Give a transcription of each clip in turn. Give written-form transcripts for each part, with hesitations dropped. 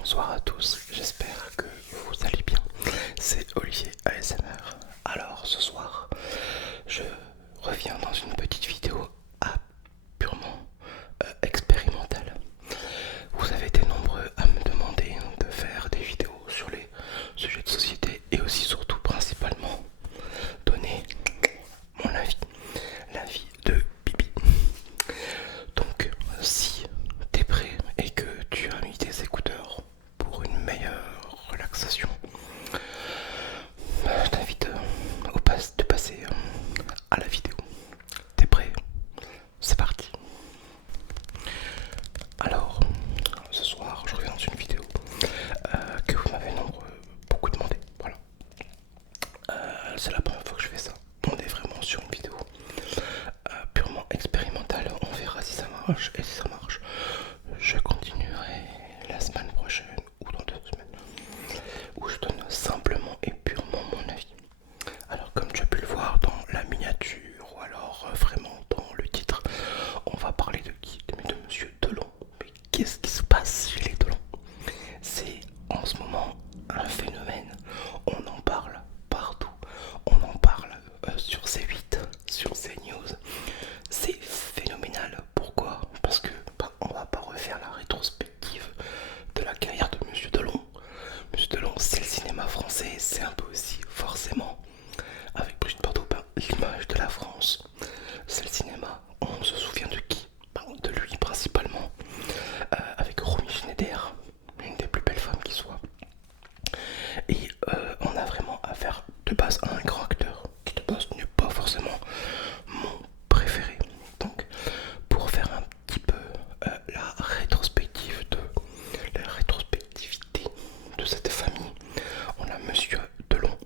Bonsoir à tous, j'espère que vous allez bien. C'est Olivier ASMR. Alors ce soir, je reviens dans une petite vidéo purement expérimentale. Vous avez été nombreux à me demander de faire des vidéos sur les sujets de société et aussi surtout principalement donner mon avis, l'avis de Bibi. Donc si t'es prêt et que tu as mis tes écouteurs pour une meilleure relaxation, je t'invite de passer à la vidéo. T'es prêt? C'est parti. Alors, ce soir, je reviens dans une vidéo que vous m'avez beaucoup demandé. Voilà. C'est la première fois que je fais ça. On est vraiment sur une vidéo purement expérimentale. On verra si ça marche. Et si ça marche, je continuerai la semaine prochaine ou dans 2 semaines, où je donne simplement et purement mon avis. Alors comme tu as pu le voir dans la miniature ou alors vraiment dans le titre, on va parler de qui? De Monsieur Delon. Mais qu'est-ce qui se passe chez les Delon? C'est en ce moment un phénomène. On en parle partout. On en parle sur C8, sur CNews. C'est phénoménal. Pourquoi? Parce que on va pas refaire la rétrospective de la carrière de Monsieur Delon. Monsieur Delon, c'est le cinéma français, c'est un peu aussi forcément avec Brigitte Bardot, l'image de la France. C'est le cinéma. On se souvient de qui? De lui principalement. Avec Romy Schneider, l'une des plus belles femmes qui soit. Et on a vraiment affaire de base à un grand acteur qui de base n'est pas forcément mon préféré. Donc pour faire un petit peu la rétrospectivité de cette famille, on a Monsieur Delon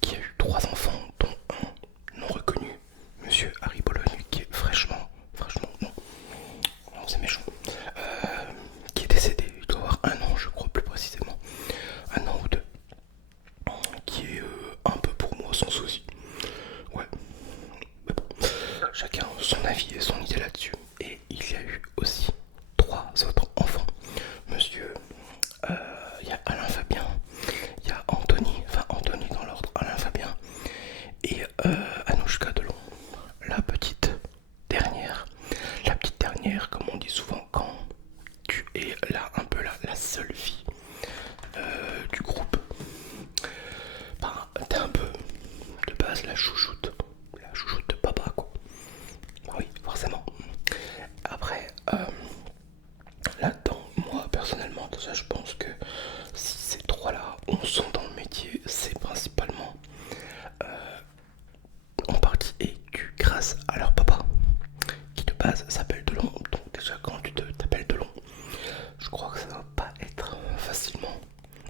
qui a eu 3 enfants dont un non reconnu, Monsieur Harry Bologne, qui est fraîchement non, non c'est méchant, qui est décédé, il doit avoir 1 an je crois plus précisément, 1 an ou 2, qui est un peu pour moi sans souci. Ouais, mais bon, chacun son avis et son idée là-dessus. Et il y a eu aussi 3 autres enfants. Monsieur, il y a Alain Fabien, il y a Anthony, enfin Anthony dans l'ordre, Alain Fabien et Anouchka Delon, la petite dernière. La petite dernière, comme on dit souvent, quand tu es là un peu la seule fille du groupe, t'es un peu de base la chouchoute de papa quoi. Bah oui, forcément. Après, là-dedans, moi personnellement, déjà je pense que si ces 3 là on sont dans le métier, c'est principalement en partie et dû grâce à leur papa, qui de base s'appelle Delon. Donc déjà quand tu t'appelles Delon, je crois que ça va pas être facilement,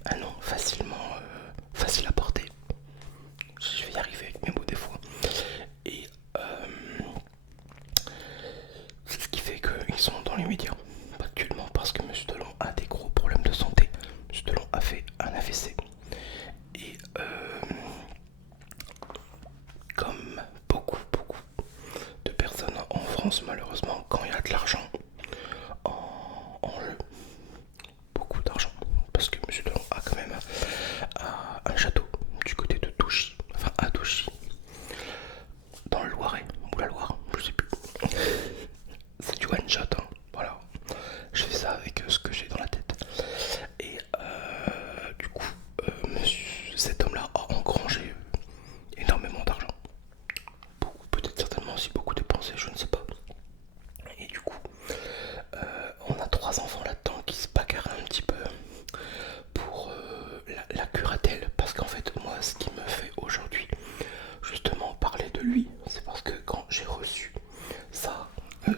ah non, facile à porter. Je vais y arriver avec mes mots des fois. Et c'est ce qui fait qu'ils sont dans les médias actuellement, parce que Monsieur Delon a des gros problèmes de santé. Monsieur Delon a fait un AVC. Et comme beaucoup de personnes en France, malheureusement, quand il y a de l'argent en jeu, beaucoup d'argent, parce que Monsieur Delon a quand même un château du côté de Touchy, enfin à Touchy, dans le Loiret, ou la Loire, je sais plus. C'est du one shot, hein. Voilà. Je fais ça avec ce que j'ai dans la tête. Et du coup, cet homme-là a engrangé énormément d'argent. Peut-être certainement aussi beaucoup dépensé, je ne sais pas. Et du coup, on a 3 enfants là-dedans qui se bagarrent un petit peu pour la curatelle. Parce qu'en fait, moi, ce qui me fait aujourd'hui justement parler de lui, c'est parce que quand j'ai reçu ça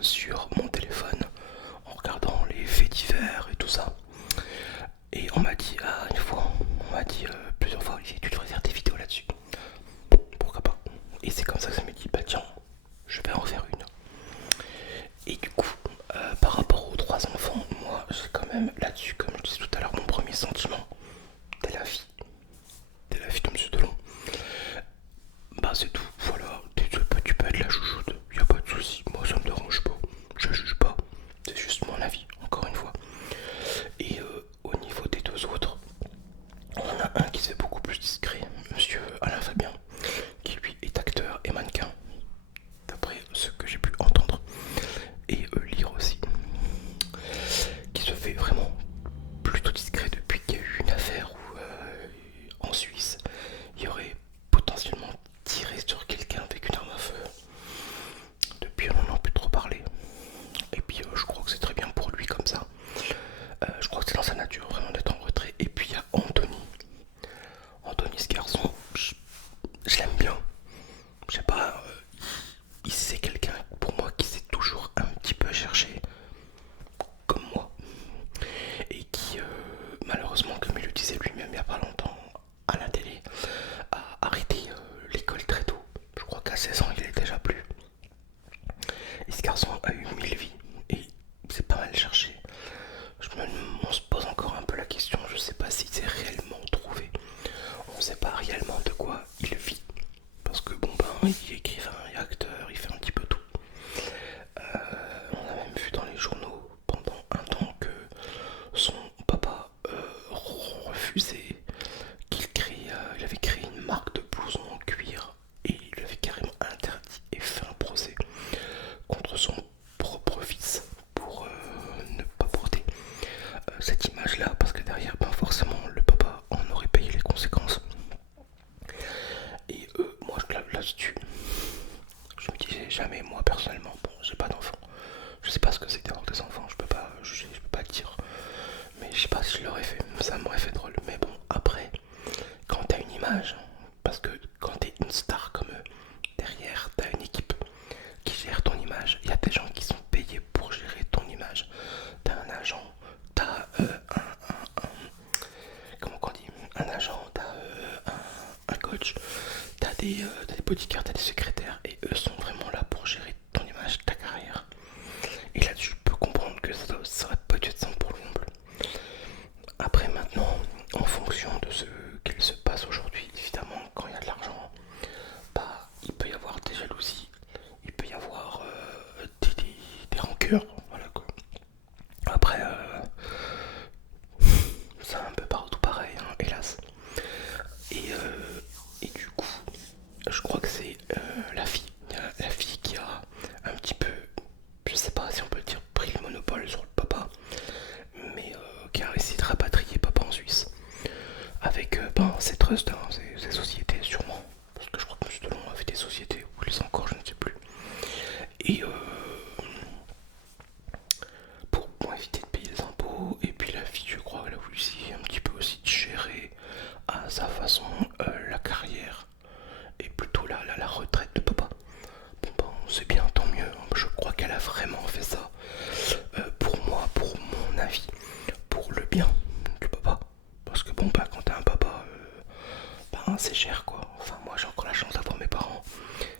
sur mon téléphone, en regardant les faits divers et tout ça, et on m'a dit, on m'a dit plusieurs fois, Olivier, tu devrais faire des vidéos là-dessus. Pourquoi pas? Et c'est comme ça que ça m'a dit, bah tiens, je vais en faire une. Et du coup, par rapport aux 3 enfants, moi j'ai quand même là-dessus, comme je disais tout à l'heure, mon premier sentiment, t'es la fille. T'es la fille de Monsieur Delon. Bah c'est tout, voilà, tu peux être la chouchoute, y a pas de souci, moi ça me dérange pas, je juge pas. garçon a eu 1000 vies et c'est pas mal cherché. On se pose encore un peu la question, je sais pas s'il s'est réellement trouvé. On sait pas réellement de quoi il vit. Parce que bon ben il est écrivain, il est acteur, il fait un petit peu tout. On a même vu dans les journaux pendant un temps que son papa refusait il avait créé une marque de blouson en cuir et il lui avait carrément interdit et fait un procès contre son propre fils pour ne pas porter cette image là parce que derrière ben forcément le papa en aurait payé les conséquences. Et moi là-dessus je me disais jamais, moi personnellement, bon j'ai pas d'enfant, je sais pas ce que c'est d'avoir des enfants, je peux pas juger, je peux pas dire, mais je sais pas si je l'aurais fait, ça m'aurait fait drôle. Mais bon après, quand t'as une image, parce que quand t'es une star comme eux, derrière t'as une équipe qui gère ton image, il y a des gens qui sont payés pour gérer ton image, t'as un agent, t'as comment on dit, un agent, t'as un coach, t'as des bodyguards, t'as des secrétaires et eux sont vraiment là pour gérer ton image, ta carrière. Et là-dessus, je peux comprendre que ça aurait pas dû être simple pour lui non plus. Après, maintenant, en fonction de ce qu'il se passe aujourd'hui, évidemment, quand il y a de l'argent, bah, il peut y avoir des jalousies, il peut y avoir des rancœurs, voilà quoi. Après, c'est un peu partout pareil, hein, hélas. Et, du coup, je crois que c'est la fille qui a un petit peu, je sais pas si on peut le dire, pris le monopole sur le papa, mais qui a réussi de rapatrier papa en Suisse avec ses trusts, hein, ses sociétés sûrement, parce que je crois que M. Delon avait des sociétés, ou les encore, je ne sais plus. Et pour éviter de payer les impôts, et puis la fille, je crois, elle a voulu essayer un petit peu aussi de gérer à sa façon la carrière et plutôt la retraite de papa. Bon ben c'est bien, tant mieux, je crois qu'elle a vraiment fait ça pour moi, pour mon avis, pour le bien du papa. Parce que bon bah quand t'as un papa, ben c'est cher quoi. Enfin moi j'ai encore la chance d'avoir mes parents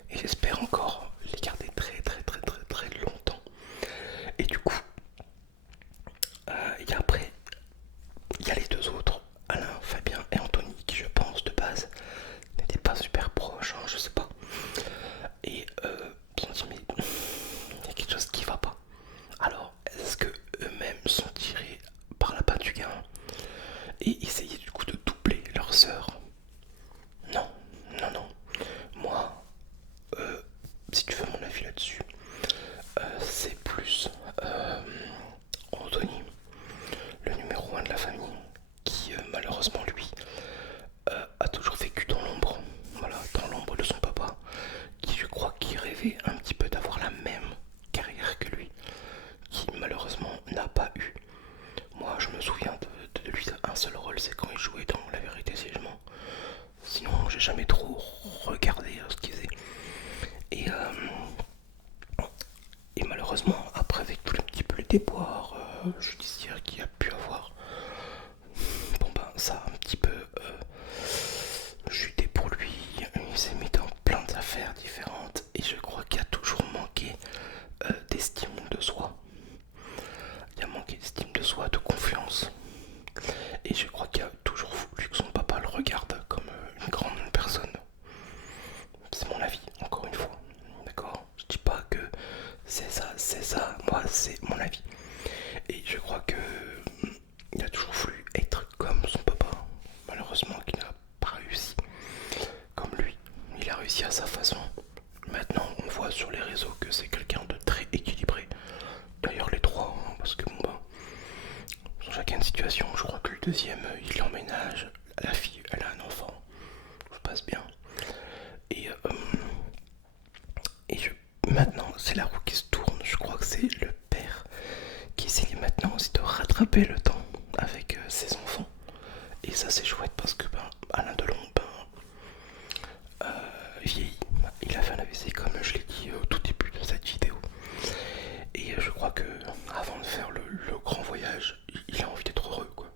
et j'espère encore les garder très très très très très longtemps. Et du coup, et après, il y a les deux autres, Alain, Fabien et Anthony, qui je pense de base n'étaient pas super proches, hein, je sais pas. Et ils ont dit mais il y a quelque chose qui va pas. Alors est-ce que eux-mêmes sont tirés par la patte du gain et essayaient du coup de doubler leur sœur? Non, non, non. Moi, si tu veux mon avis là-dessus, c'est plus Anthony, le numéro 1 de la famille, qui malheureusement lui a toujours vécu dans l'ombre, voilà, dans l'ombre de son papa, qui je crois qu'il rêvait un petit peu d'avoir la même carrière que lui, qui malheureusement n'a pas eu. Moi je me souviens de lui un seul rôle, c'est quand il jouait dans La Vérité si je mens. Sinon j'ai jamais trop regardé ce qu'il faisait. Et, et malheureusement après avec tout le petit peu le déboire judiciaire qu'il a pu avoir, bon ben ça a un petit peu chuté pour lui, il s'est mis dans plein d'affaires différentes et je crois qu'il a toujours manqué d'estime de soi. Il a manqué d'estime de soi, de confiance. Et je crois qu'il a toujours voulu que son papa le regarde comme une grande personne. C'est mon avis, encore une fois. D'accord? Je dis pas que c'est ça, moi c'est mon avis. Et je crois que il a toujours voulu être comme son papa. Malheureusement qu'il n'a pas réussi comme lui. Il a réussi à sa façon. Maintenant on voit sur les réseaux que c'est quelqu'un de très équilibré. D'ailleurs les trois, hein, parce que bon bah, dans chacun une situation, je crois que le deuxième il emménage, la fille elle a un enfant, ça se passe bien. Et, maintenant c'est la roue qui se tourne, je crois que c'est le père qui essaye maintenant aussi de rattraper le temps avec ses enfants. Et ça c'est chouette parce que Alain Delon vieillit, il a fait un AVC comme je l'ai dit au tout début de cette vidéo. Et je crois que avant de faire le grand voyage, il a envie d'être heureux quoi.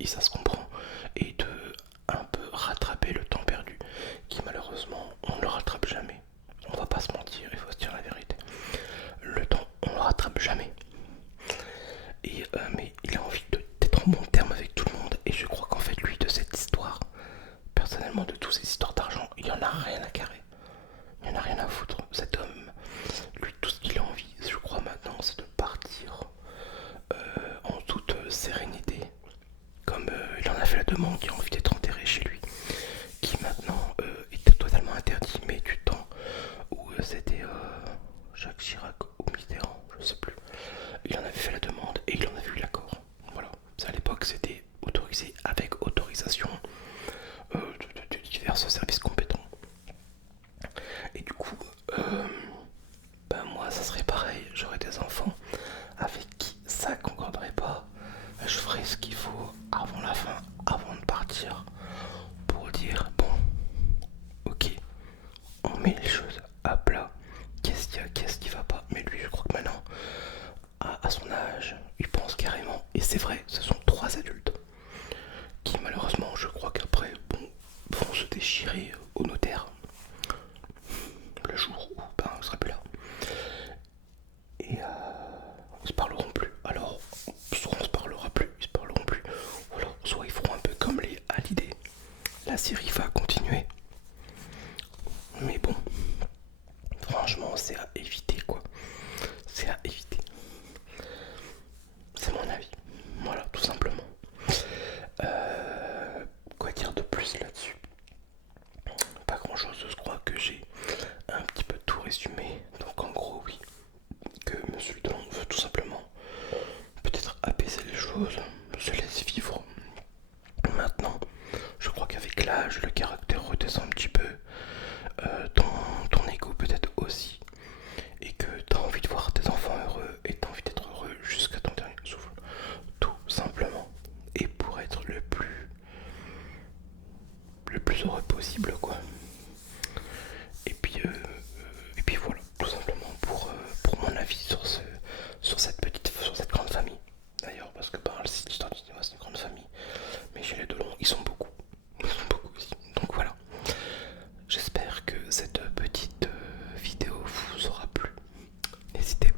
Et ça se comprend. Et de un peu rattraper le temps perdu, qui malheureusement on ne le rattrape jamais. On va pas se mentir, il faut se dire la vérité. Le on le rattrape jamais. Mais il a envie d'être en bon terme avec tout le monde. Et je crois qu'en fait, lui, de cette histoire, personnellement, de toutes ces histoires d'argent, il en a rien à carrer. Il en a rien à foutre. Cet homme, lui, tout ce qu'il a envie, je crois maintenant, c'est de partir en toute sérénité. Comme il en a fait la demande, qui a envie d'être enterré chez lui. Qui maintenant était totalement interdit, mais du temps où c'était Jacques Chirac ou Mitterrand, je sais plus. Il en avait fait la demande et il en avait eu l'accord. Voilà. À l'époque, c'était autorisé avec autorisation de divers services compétents. Et du coup, ben moi, ça serait pareil. J'aurais des enfants avec qui ça concorderait pas. Je ferais ce qu'il faut avant la fin, avant de partir, pour dire bon, ok, on met les choses à plat. Qu'est-ce qu'il y a, qu'est-ce qui va pas? Mais lui, je crois que maintenant, à son âge, il pense carrément. Et c'est vrai, ce sont trois adultes qui, malheureusement, je crois qu'après, bon, vont se déchirer au notaire le jour où ben, on sera plus là. Et ils se parleront plus. Alors, soit on se parlera plus, ils se parleront plus. Ou alors, soit ils feront un peu comme les Hallyday. La série va continuer. Mais bon, franchement, c'est à éviter quoi. C'est à éviter. C'est mon avis. Voilà, tout simplement. Quoi dire de plus là-dessus? Pas grand chose, je crois que j'ai un petit peu tout résumé. Donc en gros, oui, que Monsieur Delon veut tout simplement peut-être apaiser les choses, se laisse vivre. Maintenant, je crois qu'avec l'âge, le caractère redescend un petit peu, ton ego peut-être aussi, et que tu as envie de voir tes enfants heureux et tu as envie d'être heureux jusqu'à ton dernier souffle, tout simplement, et pour être le plus heureux possible quoi. Et puis voilà, tout simplement pour mon avis sur cette grande famille. D'ailleurs, parce que par l'histoire du cinéma, c'est une grande famille. Mais chez les Delon, ils sont beaucoup. Ils sont beaucoup aussi. Donc voilà. J'espère que cette petite vidéo vous aura plu. N'hésitez